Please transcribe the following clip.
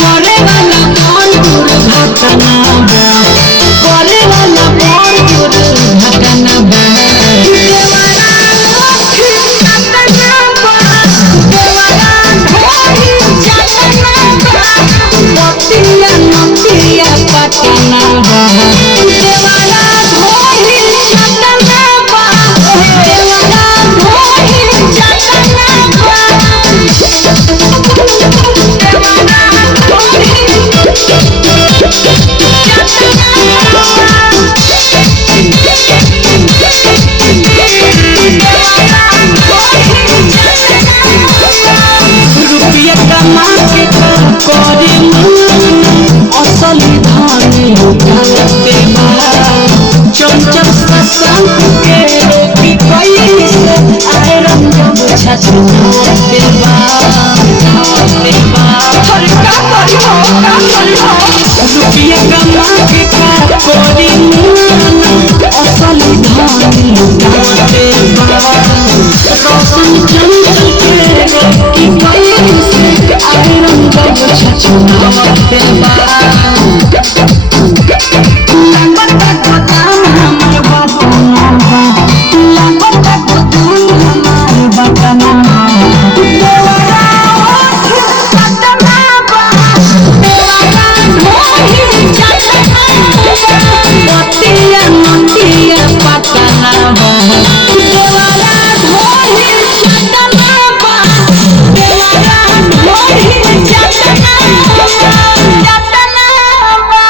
करे वाला कौन दुर्घटना बा करे वाला कौन दुर्घटना बा देवरा लोठी चटना बा देवरा ढोही चटना बा पतिया नतिया पटना बा देवरा ढोही चटना बा देवरा ढोही चटना बा रुपया कमा के करे असली धनी लुटाते बा चंचल ससंग के रोटी कैसे आयरन जब छछनाते बा रुपया कमा के करे असली धनी लुटाते बा रोशन चंचल के रोटी कैसे आयरन जब छछनाते बा